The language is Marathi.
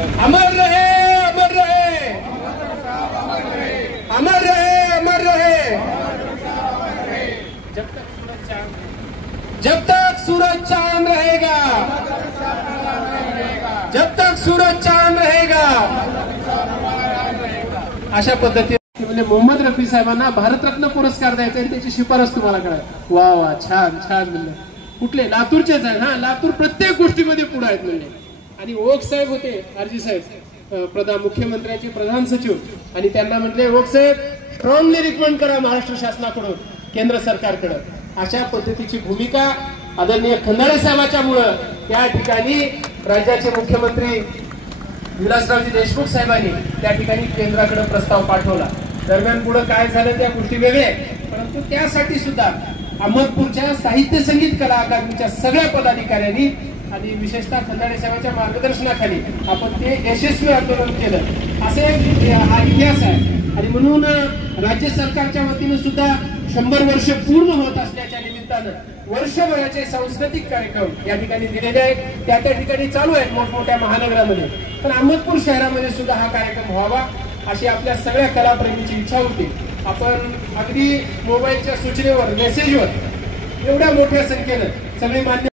अमर रहे, अमर रहे, अमर रहे, अमर रहे। जब तक सूरज चांद रहेगा, जब तक सूरज चांद रहेगा, अशा पद्धतीने म्हणजे मोहम्मद रफी साहेबांना भारतरत्न पुरस्कार द्यायचा आणि त्याची शिफारस तुम्हाला कळाय। वा वा, छान छान म्हणलं। कुठले? लातूरचेच आहे ना? लातूर प्रत्येक गोष्टीमध्ये पुढे आहेत म्हणले। आणि ओक साहेब होते, आरजी साहेब, मुख्यमंत्र्यांचे प्रधान सचिव, आणि त्यांना म्हटले ओक साहेब स्ट्रॉंगली रिकमेंड करा महाराष्ट्र शासनाकडून केंद्र सरकारकडे। अशा पद्धतीची भूमिका आदरणीय खंदारे साहेबांच्या मुळे त्या ठिकाणी राज्याचे मुख्यमंत्री विलासरावजी देशमुख साहेबांनी त्या ठिकाणी केंद्राकडे प्रस्ताव पाठवला। दरम्यान पुढे काय झालं त्या गोष्टी वेगळ्या, परंतु त्यासाठी सुद्धा अहमदपूरच्या साहित्य संगीत कला अकादमीच्या सगळ्या पदाधिकाऱ्यांनी आणि विशेषतः खंदारे साहेबांच्या मार्गदर्शनाखाली आपण ते यशस्वी आंदोलन केलं। असे हा इतिहास आहे। आणि म्हणून राज्य सरकारच्या वतीने सुद्धा 100 वर्ष पूर्ण होत असल्याच्या निमित्तानं वर्षभराचे सांस्कृतिक कार्यक्रम या ठिकाणी दिलेले आहेत। त्या ठिकाणी चालू आहेत मोठमोठ्या महानगरामध्ये, पण अहमदपूर शहरामध्ये सुद्धा हा कार्यक्रम व्हावा अशी आपल्या सगळ्या कलाप्रेमीची इच्छा होती। आपण अगदी मोबाईलच्या सूचनेवर, मेसेजवर एवढ्या मोठ्या संख्येनं सगळे मान्य